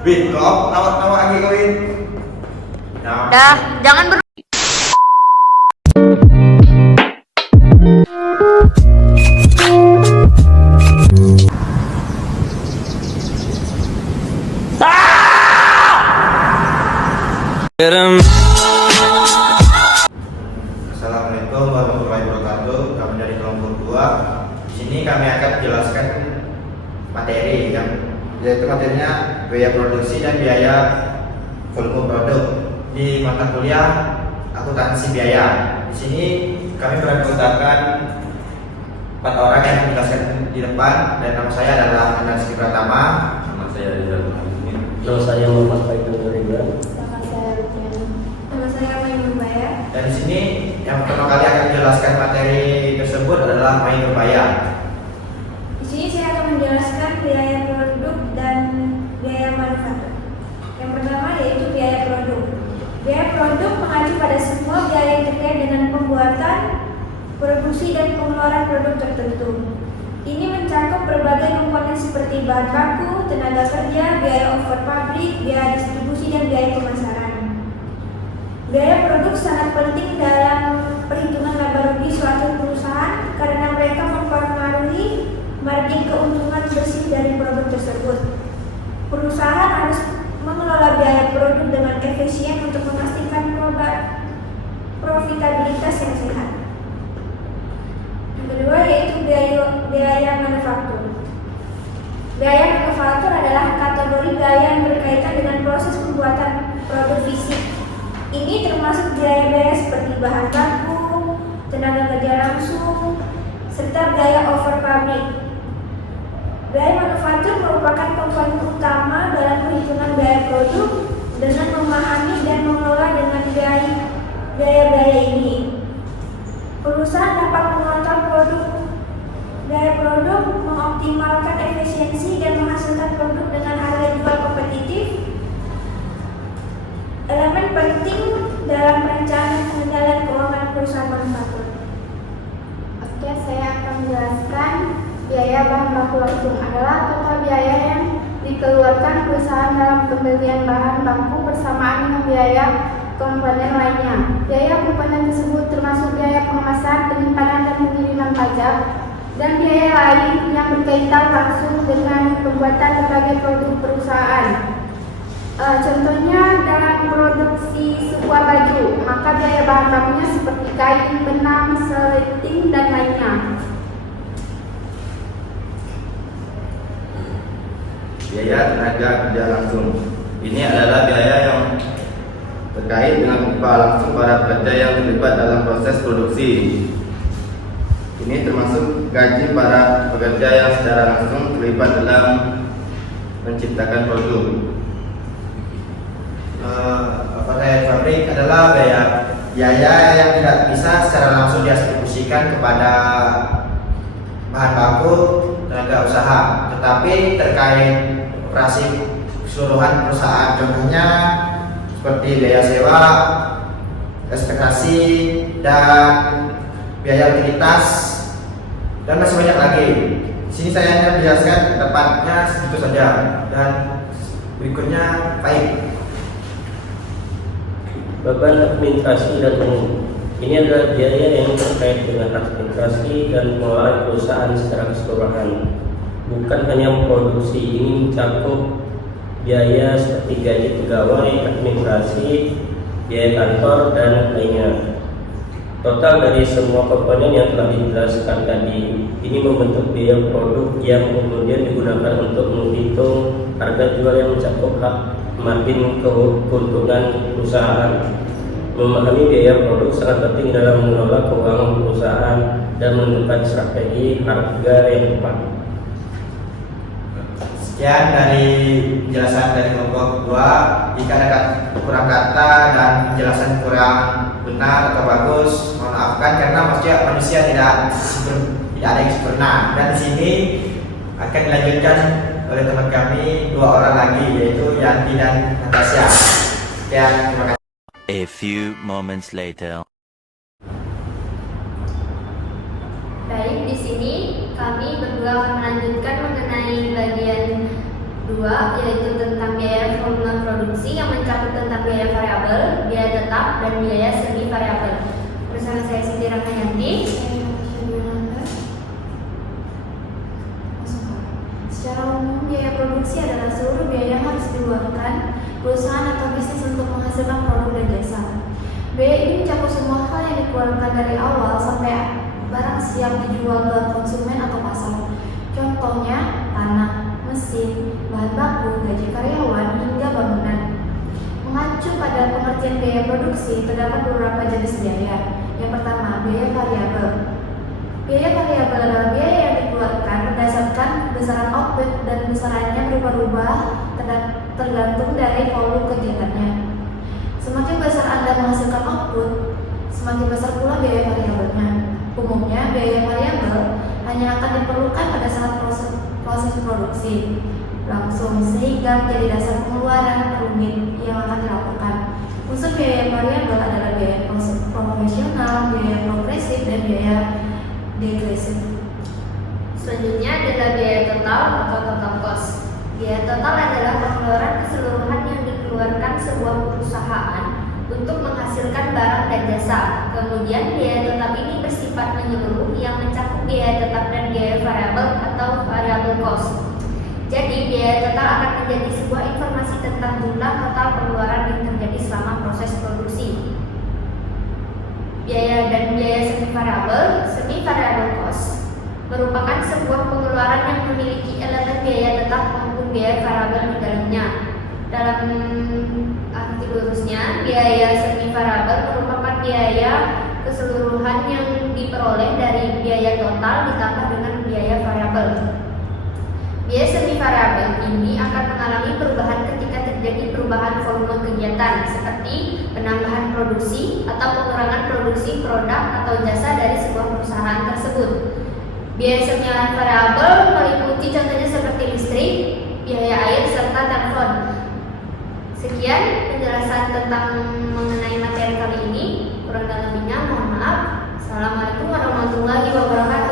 Win, kau tawa lagi kau Win. Dah, jangan Assalamualaikum warahmatullahi wabarakatuh. Kami dari kelompok 2. Di sini kami akan menjelaskan materi yang yaitu materinya biaya produksi dan biaya volume produk di mata kuliah akuntansi biaya. Di sini kami beranggotakan 4 orang yang menjelaskan di depan, dan nama saya adalah Anand Rizky Pratama. Nama saya Rizal Muhammad. Nama saya Muhammad Faidul Nuribran. Nama saya Rupian. Nama saya Main Nurbaya. Dan di sini yang pertama kali akan menjelaskan materi tersebut adalah Main Nurbaya. Di sini saya akan menjelaskan biaya produk dan biaya manufaktur. Yang pertama yaitu biaya produk. Biaya produk mengacu pada semua biaya yang terkait dengan pembuatan, produksi dan pengeluaran produk tertentu. Ini mencakup berbagai komponen seperti bahan baku, tenaga kerja, biaya over pabrik, biaya distribusi dan biaya pemasaran. Biaya produk sangat penting dalam perhitungan laba rugi suatu perusahaan karena mereka mempengaruhi margin keuntungan bersih dari produk tersebut. Perusahaan harus mengelola biaya produk dengan efisien untuk memastikan profitabilitas yang sehat. Yang kedua yaitu biaya manufaktur. Biaya manufaktur adalah kategori biaya yang berkaitan dengan proses pembuatan produk fisik. Ini termasuk biaya-biaya seperti bahan baku, tenaga kerja langsung, serta biaya over pabrik. Biaya manufaktur merupakan komponen utama dalam perhitungan biaya produk. Dengan memahami dan mengelola dengan biaya-biaya ini, perusahaan dapat mengontrol biaya produk, mengoptimalkan efisiensi dan menghasilkan produk dengan harga jual kompetitif. Elemen penting dalam perencanaan pengendalian keuangan perusahaan manufaktur. Oke, saya akan menjelaskan biaya bahan baku langsung adalah total biaya yang dikeluarkan perusahaan dalam pembelian bahan baku bersamaan dengan biaya komponen lainnya. Biaya komponen tersebut termasuk biaya pengemasan, penyimpanan dan pengiriman pajak, dan biaya lain yang berkaitan langsung dengan pembuatan berbagai produk perusahaan. Contohnya dalam produksi sebuah baju, maka biaya bahan bakunya seperti kain, benang, seleting, dan lainnya. Biaya tenaga kerja langsung. Ini adalah biaya yang terkait dengan upah langsung para pekerja yang terlibat dalam proses produksi. Ini termasuk gaji para pekerja yang secara langsung terlibat dalam menciptakan produk. Overhead pabrik adalah biaya yang tidak bisa secara langsung didistribusikan kepada bahan baku tenaga usaha, tetapi terkait operasi keseluruhan perusahaan. Contohnya seperti biaya sewa, ekspektasi, dan biaya utilitas, dan masih banyak lagi. Di sini saya hanya menjelaskan tepatnya segitu saja, dan berikutnya baik. Beban administrasi dan umum. Ini adalah biaya yang terkait dengan administrasi dan pengelolaan perusahaan secara keseluruhan. Bukan hanya produksi, ini mencakup biaya seperti gaji pegawai, administrasi, biaya kantor, dan lainnya. Total dari semua komponen yang telah dijelaskan tadi, ini membentuk biaya produk yang kemudian digunakan untuk menghitung harga jual yang mencakup hak margin keuntungan perusahaan. Memahami biaya produk sangat penting dalam mengelola keuangan perusahaan dan menentukan strategi harga yang tepat. Sekian dari penjelasan dari kelompok 2. Jika ada kurang kata dan penjelasan kurang benar atau bagus, mohon maafkan karena manusia tidak ada yang sempurna. Dan di sini akan dilanjutkan oleh teman kami 2 orang lagi, yaitu Yanti dan Natasha. Sekian, terima kasih. A few moments later. Baik, di sini kami berdua akan melanjutkan mengenai bagian Dua, yaitu tentang biaya volume produksi yang mencakup tentang biaya variabel, biaya tetap, dan biaya semi variabel. Bersama saya Siti Rahmayanti. Secara umum, biaya produksi adalah seluruh biaya yang harus dikeluarkan perusahaan atau bisnis untuk menghasilkan produk dan jasa. Biaya ini mencakup semua hal yang dikeluarkan dari awal sampai barang siap dijual ke konsumen atau pasar. Contohnya, tanah, mesin, bahan baku, gaji karyawan, hingga bangunan. Mengacu pada pengertian biaya produksi, terdapat beberapa jenis biaya. Yang pertama, biaya variabel. Biaya variabel adalah biaya yang dikeluarkan berdasarkan besaran output dan besarannya berubah-ubah tergantung dari volume kegiatannya. Semakin besar Anda menghasilkan output, semakin besar pula biaya variabelnya. Umumnya, biaya variabel hanya akan diperlukan pada saat proses produksi langsung, sehingga menjadi dasar pengeluaran rumit yang akan dilakukan. Unsur biaya variabel adalah biaya profesional, biaya progresif, dan biaya degresif. Selanjutnya adalah biaya total atau total cost. Biaya total adalah pengeluaran keseluruhan yang dikeluarkan sebuah perusahaan untuk menghasilkan barang dan jasa. Kemudian biaya tetap ini bersifat menyeluruh yang mencakup biaya tetap dan biaya variabel atau variable cost. Jadi biaya total akan menjadi sebuah informasi tentang jumlah total pengeluaran yang terjadi selama proses produksi. Biaya dan biaya semi variable cost merupakan sebuah pengeluaran yang memiliki elemen biaya tetap maupun biaya variabel di dalamnya. Dalam arti lurusnya, biaya semi variabel merupakan biaya keseluruhan yang diperoleh dari biaya total ditambah dengan biaya variabel. Biaya semi variabel ini akan mengalami perubahan ketika terjadi perubahan volume kegiatan seperti penambahan produksi atau pengurangan produksi produk atau jasa dari sebuah perusahaan tersebut. Biaya semi variabel meliputi contohnya seperti listrik, biaya air, serta telepon. Sekian penjelasan tentang mengenai materi kali ini. Kurang dan lebihnya mohon maaf. Assalamualaikum warahmatullahi wabarakatuh.